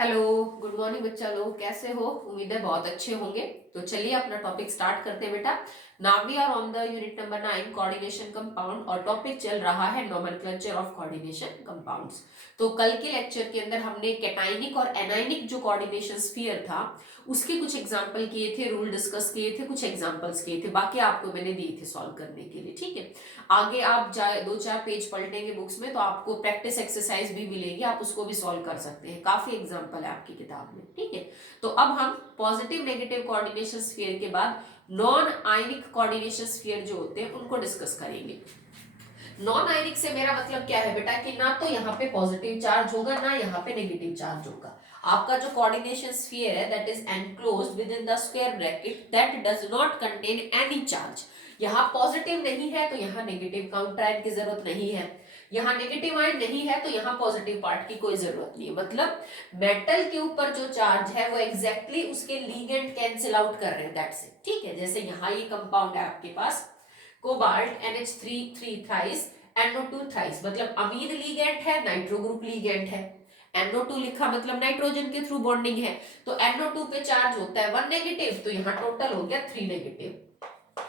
Hello, good morning बच्चा लोग, कैसे हो? उम्मीद है बहुत अच्छे होंगे। तो चलिए अपना टॉपिक स्टार्ट करते हैं बेटा। Now we are on the unit number 9 coordination compound और टॉपिक चल रहा है नोमेनक्लेचर ऑफ कोऑर्डिनेशन कंपाउंड्स। तो कल के लेक्चर के अंदर हमने कैटाइनिक और एनाइनिक जो कोऑर्डिनेशन स्फीयर था उसके कुछ एग्जांपल किए थे, रूल डिस्कस किए थे, कुछ एग्जांपल्स किए थे, बाकी आपको मैंने दिए थे सॉल्व करने के लिए। ठीक है, आगे आप जाए 2-4 पेज पलटेंगे बुक्स में तो आपको प्रैक्टिस एक्सरसाइज भी मिलेगी, आप उसको भी सॉल्व कर सकते हैं। काफी एग्जांपल है आपकी किताब में। ठीक है, तो अब हम पॉजिटिव नेगेटिव कोऑर्डिनेशन स्फीयर के बाद नॉन आयनिक कोऑर्डिनेशन स्फीयर जो होते हैं उनको डिस्कस करेंगे। नॉन आयनिक से मेरा मतलब क्या है बेटा कि ना तो यहाँ पे पॉजिटिव चार्ज होगा ना यहाँ पे नेगेटिव चार्ज होगा। आपका जो कोऑर्डिनेशन स्फीयर है that is enclosed with in the square bracket that does not contain any charge. यहाँ पॉजिटिव नहीं है तो यहाँ नेगेटिव काउंटर आयन की जरूरत नहीं है, यहाँ नेगेटिव आयन नहीं है तो यहाँ पॉजिटिव पार्ट की कोई जरूरत नहीं है। मतलब मेटल के ऊपर जो चार्ज है वो एग्जैक्टली उसके लीगेंड कैंसिल आउट कर रहे हैं, दैट्स इट। ठीक है, जैसे यहाँ ये कंपाउंड है आपके पास cobalt NH3 3 thrice NO2 thrice, मतलब अमीन लीगेंट है, नाइट्रो ग्रुप लीगेंट है। NO2 लिखा मतलब नाइट्रोजन के थ्रू बॉन्डिंग है, तो NO2 पे चार्ज होता है 1 नेगेटिव, तो यहाँ टोटल हो गया 3 नेगेटिव।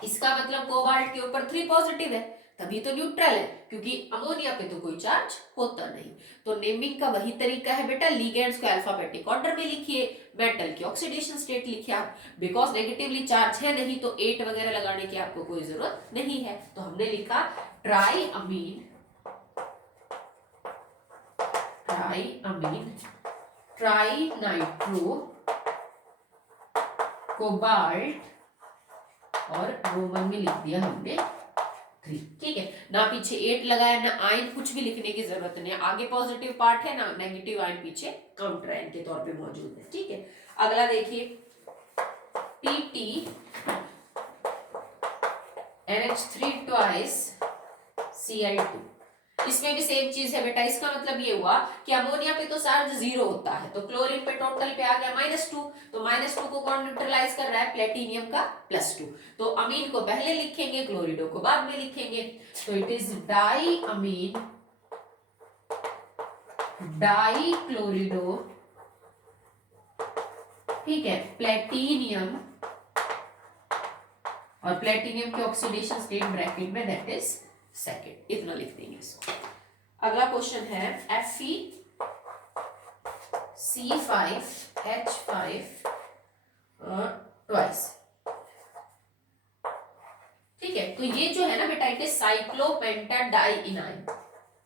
इसका मतलब कोबाल्ट के ऊपर 3 पॉजिटिव है, तभी तो न्यूट्रल है, क्योंकि अमोनिया पे तो कोई चार्ज होता नहीं। तो नेमिंग का वही तरीका है बेटा, लीगेंड्स को अल्फाबेटिक ऑर्डर में लिखिए, मेटल की ऑक्सीडेशन स्टेट लिखिए आप। बिकॉज नेगेटिवली चार्ज है नहीं तो 8 वगैरह लगाने की आपको कोई जरूरत नहीं है, तो हमने लिखा ट्राई अमीन, ट्राई अमीन, ट्राई नाइट्रो, कोबाल्ट और रोमन में लिख दिया हमने 3। ठीक है, ना पीछे 8 लगाया ना आयन, कुछ भी लिखने की जरूरत नहीं है। आगे पॉजिटिव पार्ट है ना नेगेटिव आयन पीछे काउंटर आयन के तौर पे मौजूद है। ठीक है, अगला देखिए PT NH3 ट्वाइस Cl2। इसमें भी सेम चीज है बेटा। इसका मतलब ये हुआ कि अमोनिया पे तो चार्ज 0 होता है, तो क्लोरीन पे टोटल पे आ गया -2, तो -2 को कौन न्यूट्रलाइज कर रहा है? प्लेटिनियम का +2। तो अमीन को पहले लिखेंगे, क्लोरिडो को बाद में लिखेंगे, तो it is di amine di chlorido, ठीक है, प्लेटिनियम, और प्लेटिनियम की ऑक्सीडेशन स्टेट ब्रैकेट में दैट इज सेकेंड। इतना लिख देंगे इसको। अगला क्वेश्चन है FeC5H5 ट्वाइस। ठीक है, तो ये जो है ना बेटा इट इज साइक्लोपेंटाडाइइनाइन,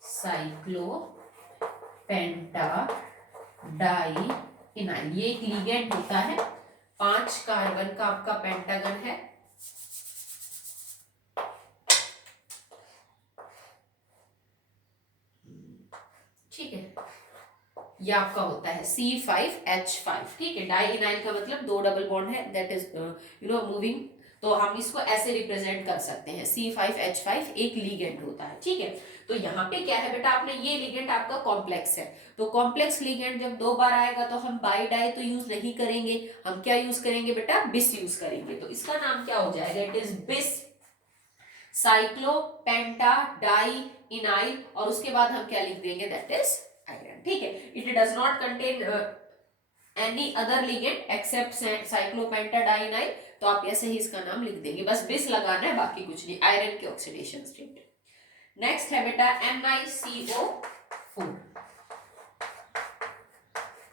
साइक्लोपेंटाडाइइनाइन। ये एक लिगेंड होता है, 5 कार्बन का आपका पेंटागन है। ठीक है, ये आपका होता है C5H5। ठीक है, डाइइनाइल का मतलब 2 डबल बॉन्ड है, दैट इज मूविंग, तो हम इसको ऐसे रिप्रेजेंट कर सकते हैं। C5H5 एक लीगेंड होता है। ठीक है, तो यहाँ पे क्या है बेटा, आपने ये लीगेंड आपका कॉम्प्लेक्स है, तो कॉम्प्लेक्स लीगेंड जब 2 बार आएगा तो हम बाई डाई तो यूज नहीं करेंगे, हम क्या यूज करेंगे बेटा? बिस यूज करेंगे। तो इसका नाम क्या हो जाएगा? इट इज बिस साइक्लोपेंटाडाइइनाइल, और उसके बाद हम क्या लिख देंगे? That is iron. ठीक है, it does not contain any other ligand except cyclopentadienyl, तो आप ऐसे ही इसका नाम लिख देंगे, बस बिस लगाना है, बाकी कुछ नहीं, आयरन की ऑक्सीडेशन स्टेट। नेक्स्ट है बेटा NiCO4।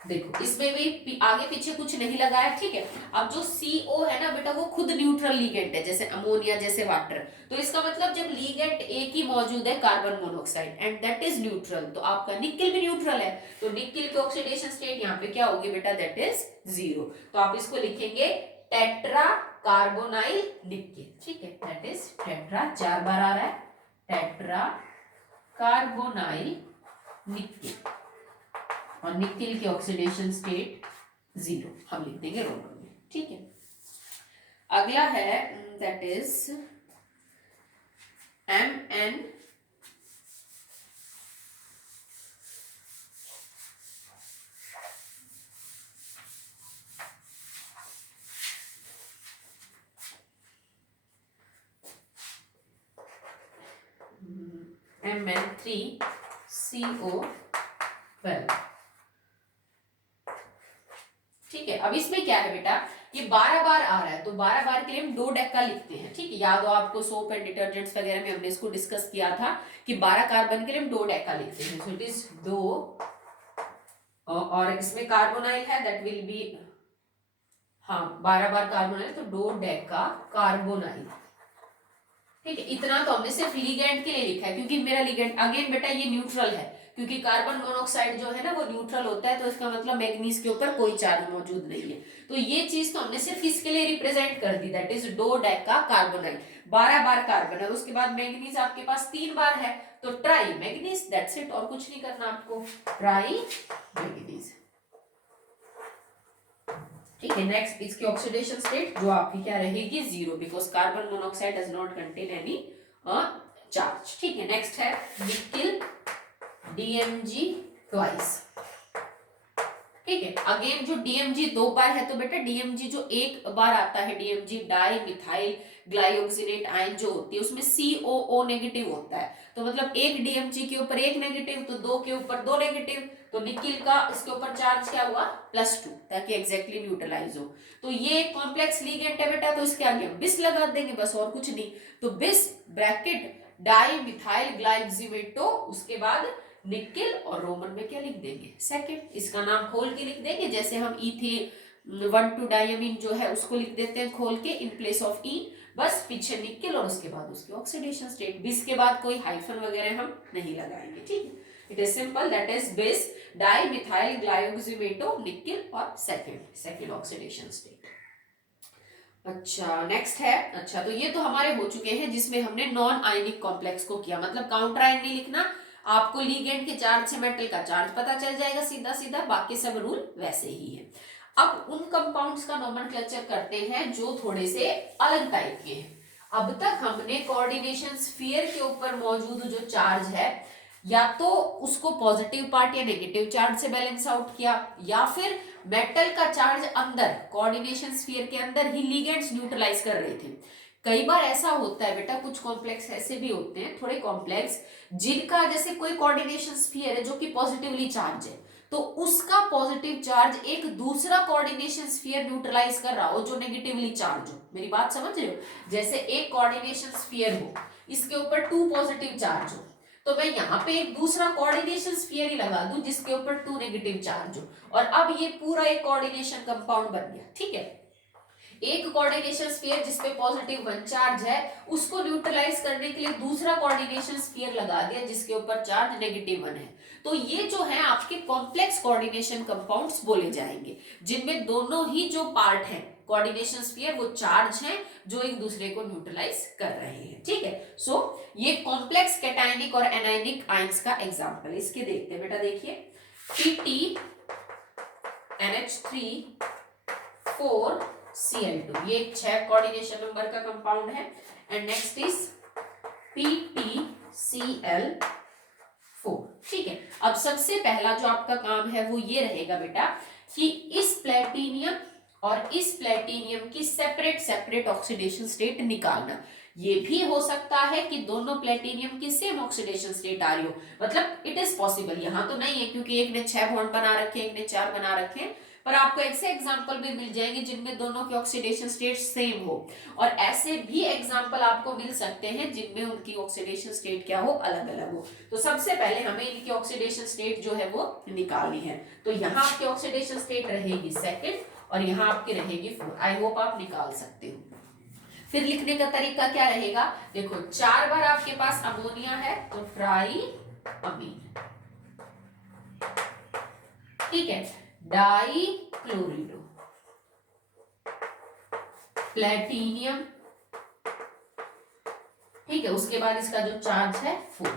देखो इसमें भी आगे पीछे कुछ नहीं लगाया। ठीक है, अब जो CO है ना बेटा वो खुद न्यूट्रल लीगेंट है, जैसे अमोनिया जैसे वाटर, तो इसका मतलब जब लीगेंट एक ही मौजूद है carbon monoxide and that is neutral, तो आपका निकेल भी न्यूट्रल है, तो निकेल की ऑक्सीडेशन स्टेट यहाँ पे क्या होगी बेटा? That is 0। तो आप इसको लिखेंगे टेट्रा कार्बोनाइल निकेल। ठीक है, दैट इज टेट्रा, 4 बार आ रहा है, टेट्रा कार्बोनाइल निकेल, और निकेल की ऑक्सीडेशन स्टेट 0 हम लिख देंगे रोमन में। ठीक है, अगला है दैट इज MN MN3CO12। ठीक है। अब इसमें क्या है बेटा, ये 12 बार आ रहा है तो 12 बार के लिए हम 2 डेका लिखते हैं, ठीक है। याद हो आपको सोप एंड डिटर्जेंट्स वगैरह में हमने इसको डिस्कस किया था कि 12 कार्बन के लिए हम 2 डेका लिखते हैं, सो इट इज 2, और इसमें कार्बोनाइल है दैट विल बी, हाँ 12 बार कार्बोनाइल तो 2 डेका कार्बोनाइल, ठीक है। इतना तो हमने सिर्फ लिगेंड के लिए लिखा है क्योंकि मेरा लिगेंड अगेन बेटा ये न्यूट्रल है, क्योंकि कार्बन मोनोऑक्साइड जो है ना वो न्यूट्रल होता है, तो इसका मतलब मैग्नीज के ऊपर कोई चार्ज मौजूद नहीं है। तो ये चीज तो हमने सिर्फ इसके लिए रिप्रेजेंट कर दी, दैट इज 2 डेका कार्बोनाइल, 12 बार कार्बन है, उसके बाद मैग्नीज आपके पास 3 बार है तो ट्राई मैग्नीज, दैट्स इट, और कुछ नहीं करना आपको, ट्राई मैग्नीज, ठीक है। नेक्स्ट इसकी ऑक्सीडेशन स्टेट जो आपकी क्या रहेगी, 0, because carbon monoxide does not contain any charge, ठीक है। नेक्स्ट है निकिल DMG ट्वाइस, ठीक है। अगेन जो DMG 2 बार है तो बेटा DMG जो एक बार आता है DMG डाई मिथाइल ग्लाइऑक्सिनेट आयन जो होती है उसमें COO नेगेटिव होता है, तो मतलब एक DMG के ऊपर एक नेगेटिव तो 2 के ऊपर 2 नेगेटिव, तो निकिल का इसके ऊपर चार्ज क्या हुआ +2, ताकि एग्जैक्टली न्यूट्रलाइज हो। तो ये कॉम्प्लेक्स लिगेंड है बेटा, तो इसके आगे बिस लगा देंगे बस, और कुछ नहीं, तो बिस ब्रैकेट डाई मिथाइल ग्लाइक्सिमेटो, उसके बाद निकिल, और रोमन में क्या लिख देंगे, सेकंड, इसका नाम खोल के लिख देंगे, जैसे हम इथे 1,2 डायमीन जो है उसको लिख देते हैं खोल के इन प्लेस ऑफ ई, बस पीछे निकिल और उसके बाद उसकी ऑक्सीडेशन स्टेट, बिस के बाद कोई हाइफन वगैरह हम नहीं लगाएंगे, ठीक है। It is simple, that is बिस डाई मिथाइल ग्लाइक्सिमेटो निकिल और सेकंड ऑक्सीडेशन स्टेट। अच्छा नेक्स्ट है, अच्छा तो ये तो हमारे हो चुके हैं जिसमें हमने नॉन आयनिक कॉम्प्लेक्स को किया, मतलब काउंटर आयन नहीं लिखना, आपको लिगेंड के चार्ज से मेटल का चार्ज पता चल जाएगा सीधा सीधा, बाकी सब रूल वैसे ही है। अब उन कंपाउंड्स का नोमेनक्लेचर करते हैं जो थोड़े से अलग टाइप के हैं। अब तक हमने कोऑर्डिनेशन स्फीयर के ऊपर मौजूद जो चार्ज है या तो उसको पॉजिटिव पार्ट या नेगेटिव चार्ज से बैलेंस आउट किया, या फिर मेटल का चार्ज अंदर कोऑर्डिनेशन स्फीयर के अंदर ही लिगेंड्स न्यूट्रलाइज कर रहे थे। कई बार ऐसा होता है बेटा, कुछ कॉम्प्लेक्स ऐसे भी होते हैं थोड़े कॉम्प्लेक्स जिनका जैसे कोई कोऑर्डिनेशन स्फीयर है जो कि पॉजिटिवली चार्ज है, तो उसका पॉजिटिव चार्ज एक दूसरा कोऑर्डिनेशन स्फीयर न्यूट्रलाइज कर रहा हो जो नेगेटिवली चार्ज हो। मेरी बात समझ रहे हो, जैसे एक कोऑर्डिनेशन स्फीयर हो, इसके ऊपर 2 पॉजिटिव चार्ज हो, तो मैं यहाँ पे एक दूसरा कोऑर्डिनेशन स्फीयर ही लगा दूं जिसके ऊपर 2 नेगेटिव चार्ज हो, और अब ये पूरा एक कोऑर्डिनेशन कंपाउंड बन गया, ठीक है। एक कोऑर्डिनेशन स्फीयर जिसपे पॉजिटिव 1 चार्ज है उसको न्यूट्रलाइज करने के लिए दूसरा कोऑर्डिनेशन स्फीयर लगा दिया जिसके ऊपर चार्ज -1 है, तो ये जो है आपके कॉम्प्लेक्स कोऑर्डिनेशन कंपाउंड्स बोले जाएंगे, जिनमें दोनों ही जो पार्ट हैं कोऑर्डिनेशन स्फीयर वो चार्ज हैं जो एक दूसरे को न्यूट्रलाइज कर रहे हैं, ठीक है। सो ये कॉम्प्लेक्स कैटायनिक और एनायनिक आयंस का एग्जांपल इसके देखते हैं बेटा, देखिए Pt NH3 4Cl2, ये 6 कोऑर्डिनेशन नंबर का कंपाउंड है, एंड नेक्स्ट इज PtCl4, ठीक है। अब सबसे पहला जो आपका काम है वो ये रहेगा बेटा कि इस प्लेटिनियम और इस प्लेटिनियम की सेपरेट ऑक्सीडेशन स्टेट निकालना। ये भी हो सकता है कि दोनों प्लेटिनियम की सेम ऑक्सीडेशन स्टेट आ रही हो, मतलब इट इज पॉसिबल, यहाँ तो नहीं है क्योंकि एक ने 6 बॉन्ड बना रखे हैं, एक ने 4 बना रखे हैं, पर आपको ऐसे एग्जाम्पल भी मिल जाएंगे जिनमें दोनों की ऑक्सीडेशन स्टेट सेम हो, और ऐसे भी एग्जाम्पल आपको मिल सकते हैं जिनमें उनकी ऑक्सीडेशन स्टेट क्या हो, अलग अलग हो। तो सबसे पहले हमें इनकी ऑक्सीडेशन स्टेट जो है वो निकालनी है, तो यहाँ आपकी ऑक्सीडेशन स्टेट रहेगी 2 और यहाँ आपकी रहेगी 4। आई होप आप निकाल सकते हो। फिर लिखने का तरीका क्या रहेगा, देखो 4 बार आपके पास अमोनिया है तो ट्राई अमीन, ठीक है, डाई क्लोरिडो, प्लेटिनियम, ठीक है, उसके बाद इसका जो चार्ज है 4,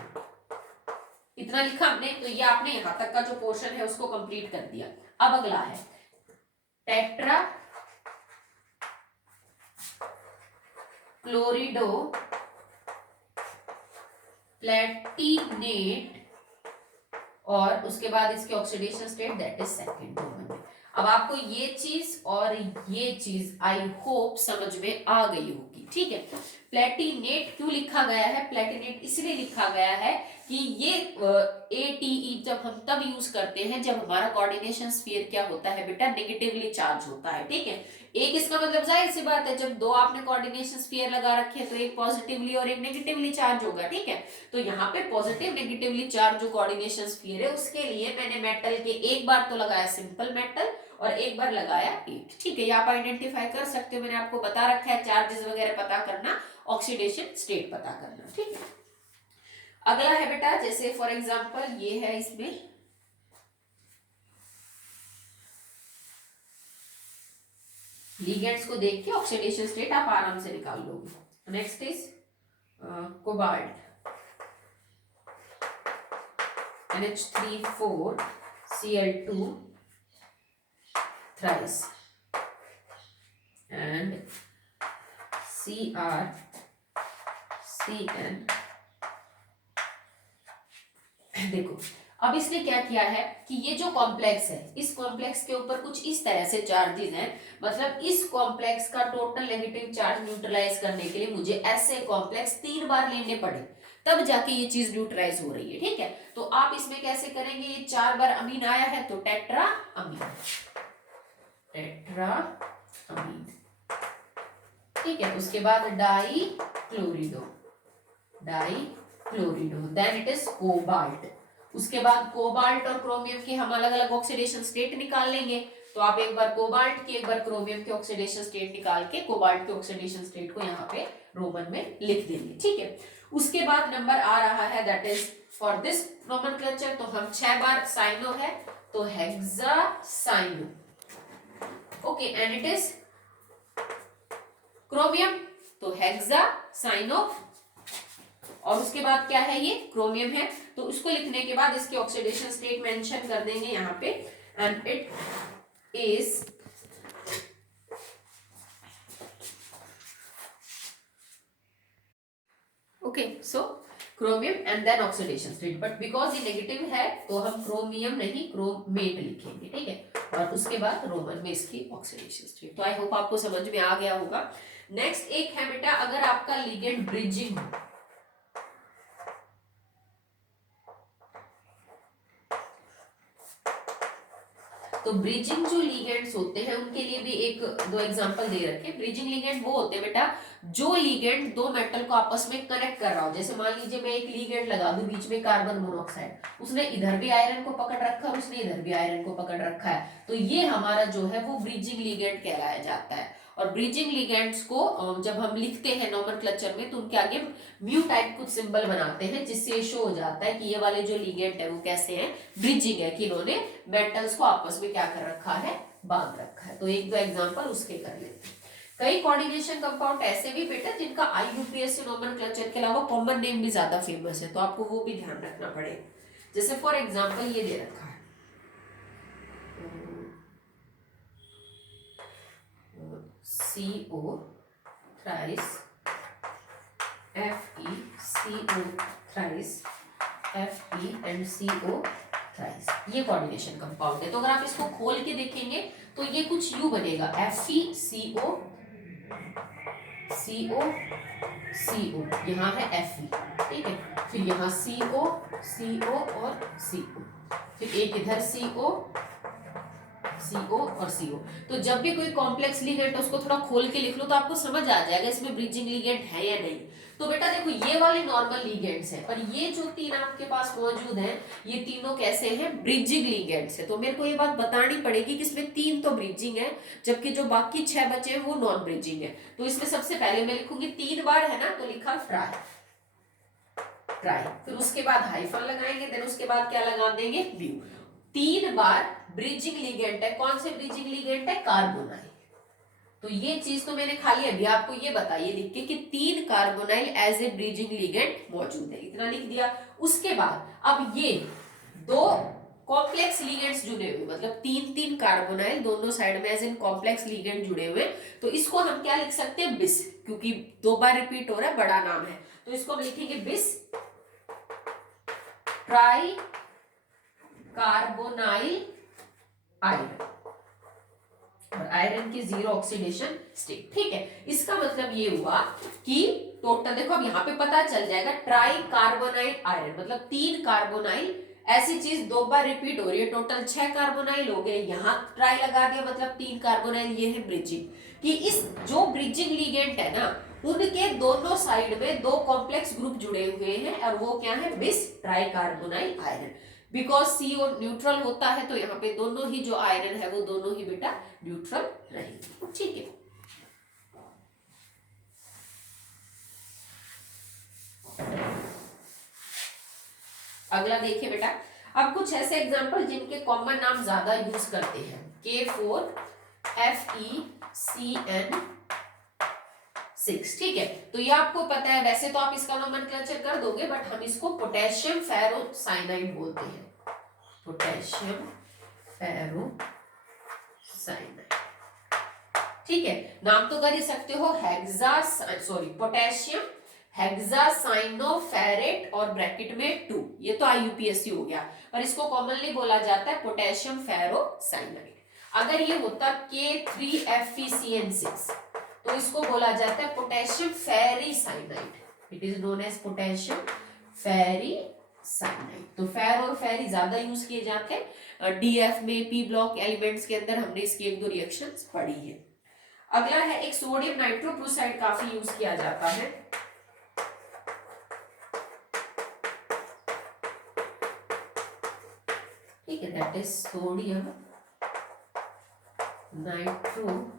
इतना लिखा हमने, तो ये आपने यहां तक का जो पोर्शन है उसको कंप्लीट कर दिया। अब अगला है टेट्रा क्लोरिडो प्लेटिनेट, और उसके बाद इसके oxidation state that is second Roman में। अब आपको ये चीज और ये चीज आई होप समझ में आ गई होगी, ठीक है। प्लेटिनेट क्यों लिखा गया है? प्लेटिनेट इसलिए लिखा गया है कि ये ATE जब हम तब यूज करते हैं जब हमारा कोऑर्डिनेशन स्फीयर क्या होता है बेटा? नेगेटिवली चार्ज होता है, ठीक है। एक इसका मतलब जाहिर सी बात है, जब दो आपने कोऑर्डिनेशन स्फीयर लगा रखे हैं तो एक पॉजिटिवली और एक नेगेटिवली चार्ज होगा, ठीक है। तो यहाँ पे पॉजिटिव नेगेटिवली चार्ज जो कोऑर्डिनेशन स्फीयर है उसके लिए मैंने मेटल के एक बार तो लगाया सिंपल मेटल और एक बार लगाया ईट, ठीक है। ये आप आइडेंटिफाई कर सकते हो, मैंने आपको बता रखा है चार्जेस वगैरह पता करना, ऑक्सीडेशन स्टेट पता करना, ठीक है। अगला है बेटा, जैसे फॉर एग्जांपल ये है, इसमें लिगेंड्स को देख के ऑक्सीडेशन स्टेट आप आराम से निकाल लोगे। Next is cobalt, NH3 4 Cl2 thrice and CrCN। देखो अब इसने क्या किया है कि ये जो कॉम्प्लेक्स है, इस कॉम्प्लेक्स के ऊपर कुछ इस तरह से चार्जेस हैं, मतलब इस कॉम्प्लेक्स का टोटल नेगेटिव चार्ज न्यूट्रलाइज करने के लिए मुझे ऐसे कॉम्प्लेक्स 3 बार लेने पड़े, तब जाके ये चीज न्यूट्रलाइज हो रही है, ठीक है। तो आप इसमें कैसे करेंगे? ये 4 बार अमीन आया है तो टेट्रा अमीन, टेट्रा अमीन, ठीक है। उसके बाद di chlorido, di chlorido, then it is cobalt. उसके बाद कोबाल्ट और क्रोमियम के हम अलग अलग ऑक्सीडेशन स्टेट निकाल लेंगे, तो आप एक बार कोबाल्ट की एक बार क्रोमियम के ऑक्सीडेशन स्टेट निकाल के कोबाल्ट के ऑक्सीडेशन स्टेट को यहाँ पे रोमन में लिख देंगे, ठीक है। उसके बाद नंबर आ रहा है that is for this nomenclature, तो हम 6 बार साइनो है तो hexacyano, okay, and it is chromium तो हेक्सासाइनो, और उसके बाद क्या है? ये क्रोमियम है, तो उसको लिखने के बाद इसके ऑक्सीडेशन स्टेट मेंशन कर देंगे यहाँ पे, and it is okay, so chromium and then oxidation state, but because ये नेगेटिव है तो हम क्रोमियम नहीं क्रोमेट लिखेंगे, ठीक है। और उसके बाद रोमन में इसकी ऑक्सीडेशन स्टेट। तो आई होप आपको समझ में आ गया होगा। नेक्स्ट एक है बेटा, अगर आपका लिगेंड ब्रिजिंग हो, तो ब्रिजिंग जो लिगेंड्स होते हैं उनके लिए भी एक दो एग्जांपल दे रखे। ब्रिजिंग लिगेंड वो होते हैं बेटा जो लिगेंड दो मेटल को आपस में कनेक्ट कर रहा हो। जैसे मान लीजिए मैं एक लिगेंड लगा दूं बीच में कार्बन मोनोऑक्साइड, उसने इधर भी आयरन को पकड़ रखा है, उसने इधर भी आयरन को पकड़ रखा है, तो ये हमारा जो है वो ब्रिजिंग लिगेंड कहलाया जाता है। और ब्रिजिंग लिगेंड्स को जब हम लिखते हैं नोमेनक्लेचर में तो उनके आगे म्यू टाइप कुछ सिंबल बनाते हैं, जिससे शो हो जाता है कि ये वाले जो लिगेंड है वो कैसे हैं, ब्रिजिंग है, कि इन्होंने मेटल्स को आपस में क्या कर रखा है, बांध रखा है। तो एक दो एग्जांपल उसके कर लेते हैं। कई कोऑर्डिनेशन कंपाउंड ऐसे भी बेटा जिनका IUPAC नोमेनक्लेचर के अलावा कॉमन नेम भी ज्यादा फेमस है, तो आपको वो भी ध्यान रखना पड़ेगा। जैसे फॉर एग्जांपल ये दे रखा है CO thrice Fe, CO thrice Fe and CO thrice, ये कोऑर्डिनेशन कंपाउंड है। तो अगर आप इसको खोल के देखेंगे तो ये कुछ यूं बनेगा, Fe CO CO CO, यहाँ है Fe, ठीक है, फिर यहाँ CO CO और CO, फिर एक इधर CO CO और CO। तो जब भी कोई कॉम्प्लेक्स लिगेंड है उसको थोड़ा खोल के लिख लो तो आपको समझ आ जाएगा इसमें ब्रिजिंग लिगेंड है या नहीं। तो बेटा देखो ये वाले नॉर्मल लिगेंड्स हैं, पर ये जो तीन आपके पास मौजूद हैं ये तीनों कैसे हैं, ब्रिजिंग लिगेंड्स है। तो मेरे को ये बात बतानी पड़ेगी कि इसमें 3 तो ब्रिजिंग है जबकि जो बाकी 6 बचे हैं वो नॉन ब्रिजिंग है। तो इसमें सबसे पहले मैं लिखूंगी 3 बार है ना, तो लिखा ट्राई ट्राई, फिर उसके बाद हाइफन लगाएंगे, देन उसके बाद क्या लगा देंगे, व्यू। 3 बार ब्रिजिंग लिगेंड है, कौन से ब्रिजिंग लिगेंड है, कार्बोनाइल। तो ये चीज तो मैंने खाली अभी आपको ये बताइए लिख के कि 3 carbonyl as a bridging ligand मौजूद है, इतना लिख दिया। उसके बाद अब ये 2 कॉम्प्लेक्स लिगेंड्स जुड़े हुए, मतलब 3 कार्बोनाइल दोनों साइड में एज इन कॉम्प्लेक्स लिगेंड जुड़े हुए, तो इसको हम क्या लिख सकते हैं, बिस, क्योंकि 2 बार रिपीट हो रहा है, बड़ा नाम है, तो इसको हम लिखेंगे बिस ट्राई कार्बोनाइल आयरन, और आयरन की 0 ऑक्सीडेशन स्टेट, ठीक है। इसका मतलब ये हुआ कि टोटल देखो अब यहाँ पे पता चल जाएगा, ट्राई कार्बोनाइल आयरन मतलब 3 कार्बोनाइल, ऐसी चीज 2 बार रिपीट हो रही है, टोटल 6 कार्बोनाइल हो गए। यहाँ ट्राई लगा दिया मतलब 3 कार्बोनाइल, ये है ब्रिजिंग। कि इस जो ब्रिजिंग लिगेंड है ना, उनके दोनों साइड में 2 कॉम्प्लेक्स ग्रुप जुड़े हुए हैं, और वो क्या है, बिस try carbonyl iron. Because CO neutral होता है, तो यहाँ पे दोनों ही जो आयरन है वो दोनों ही बेटा न्यूट्रल रहेंगे। ठीक है, अगला देखिए बेटा, अब कुछ ऐसे एग्जांपल जिनके कॉमन नाम ज्यादा यूज करते हैं, K4FeCN6। ठीक है, तो ये आपको पता है, वैसे तो आप इसका नोमेनक्लेचर कर दोगे, बट हम इसको पोटेशियम फेरोसाइनाइड बोलते हैं, पोटेशियम फेरोसाइनाइड। ठीक है, नाम तो कर ही सकते हो, पोटेशियम हेक्सासाइनोफेरेट और ब्रैकेट में 2, ये तो IUPAC हो गया, पर इसको कॉमनली बोला जाता है पोटेशियम फेरोसाइनाइड। अगर ये होता K3FeCN6, तो इसको बोला जाता है potassium ferricyanide, it is known as potassium ferricyanide. तो फेर और फेरी ज्यादा यूज किए जाते हैं, DF में P ब्लॉक एलिमेंट्स के अंदर हमने इसकी 1-2 रिएक्शंस पढ़ी है। अगला है एक सोडियम नाइट्रोक्लोराइड, काफी यूज किया जाता है, ठीक है, दैट इज सोडियम नाइट्रोक्लोराइड।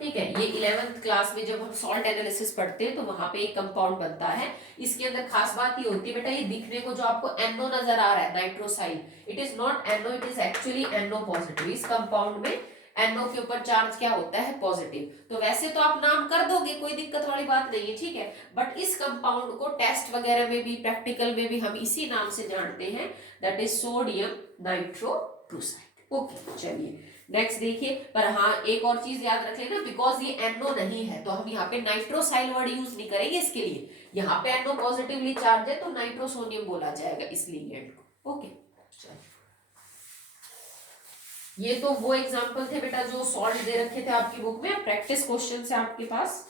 ठीक है, ये 11th क्लास में जब हम सॉल्ट एनालिसिस पढ़ते हैं तो वहां पे एक कंपाउंड बनता है। इसके अंदर खास बात ये होती है बेटा, ये दिखने को जो आपको NO नजर आ रहा है, nitrosyl, it is not NO, it is actually NO positive. इस कंपाउंड में NO के ऊपर चार्ज क्या होता है, पॉजिटिव। तो वैसे तो आप नाम कर दोगे, कोई दिक्कत वाली बात नहीं है, ठीक है, बट इस कंपाउंड को टेस्ट वगैरह में भी, प्रैक्टिकल में भी हम इसी नाम से जानते हैं, that is sodium nitrochloride. Okay, चलिए नेक्स्ट देखिए, पर हाँ एक और चीज याद रख लेना, बिकॉज ये NO नहीं है तो हम यहाँ पे नाइट्रोसाइल वर्ड यूज नहीं करेंगे इसके लिए। यहाँ पे NO पॉजिटिवली चार्ज है तो नाइट्रोसोनियम बोला जाएगा इस लिगेंड को। ओके, ये तो वो एग्जांपल थे बेटा जो सॉल्व दे रखे थे आपकी बुक में। प्रैक्टिस क्वेश्चन है आपके पास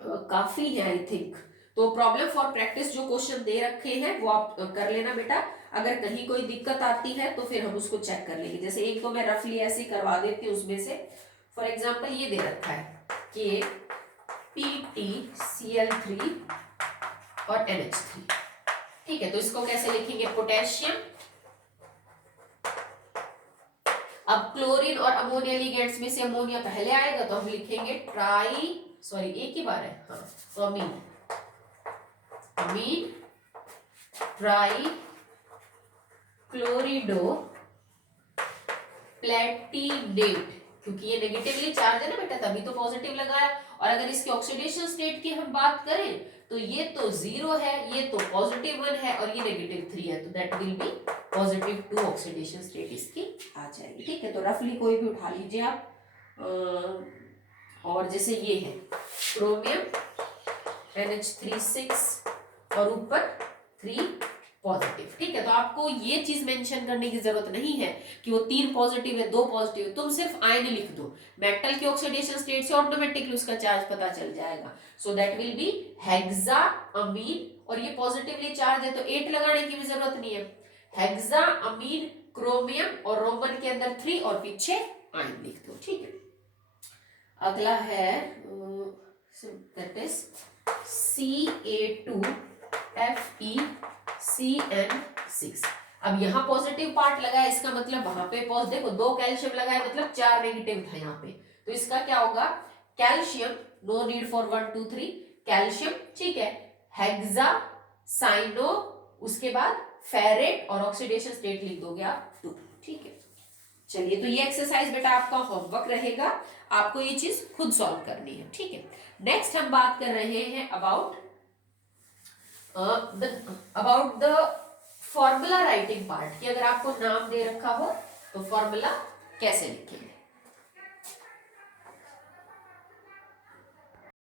काफी है आई थिंक, तो प्रॉब्लम फॉर प्रैक्टिस जो क्वेश्चन दे रखे हैं वो आप कर लेना बेटा। अगर कहीं कोई दिक्कत आती है तो फिर हम उसको चेक कर लेंगे। जैसे एक तो मैं रफली ऐसे करवा देती हूँ उसमें से, फॉर एग्जांपल ये दे रखा है कि PtCl3 और NH3। ठीक है, तो इसको कैसे लिखेंगे, पोटेशियम, अब क्लोरीन और अमोनिया लिगेंड्स में से अमोनिया पहले आएगा तो हम लिखेंगे एक ही बार है, हाँ, तो अमीन ट्राई क्लोरिडो प्लेटिनेट, क्योंकि ये नेगेटिवली चार्ज है ना बेटा, तभी तो पॉजिटिव लगाया। और अगर इसके ऑक्सीडेशन स्टेट की हम बात करें तो ये तो 0 है, ये तो +1 है और ये -3 है, तो that will be +2 oxidation state इसकी आ जाएगी। ठीक है, तो रफली कोई भी उठा लीजिए आप। और जैसे ये है क्रोमियम NH3 और ऊपर 3 पॉजिटिव। ठीक है, तो आपको ये चीज मेंशन करने की जरूरत नहीं है कि वो 3 पॉजिटिव है 2 पॉजिटिव, तुम सिर्फ आयन लिख दो, मेटल के ऑक्सीडेशन स्टेट से ऑटोमेटिकली उसका चार्ज पता चल जाएगा। सो दैट विल बी हेक्साअमीन, और ये पॉजिटिवली चार्ज है तो 8 लगाने की भी जरूरत नहीं है, हेक्साअमीन क्रोमियम और रोमन के अंदर 3 और पीछे आयन लिख दो। ठीक है, अगला है दैट इज Ca2FeCN6। अब यहाँ पॉजिटिव पार्ट लगा है, इसका मतलब वहां पे देखो 2 कैल्शियम लगाए मतलब 4 नेगेटिव था यहाँ पे, तो इसका क्या होगा, calcium, no need for 1 2 3, calcium, ठीक है, हेक्सासाइनो, उसके बाद फेरेट और ऑक्सीडेशन स्टेट लिख दोगे आप 2। ठीक है, चलिए, तो ये एक्सरसाइज बेटा आपका होमवर्क रहेगा, आपको ये चीज खुद सॉल्व करनी है। ठीक है, नेक्स्ट हम बात कर रहे हैं about the formula writing part, कि अगर आपको नाम दे रखा हो तो फॉर्मूला कैसे लिखेंगे।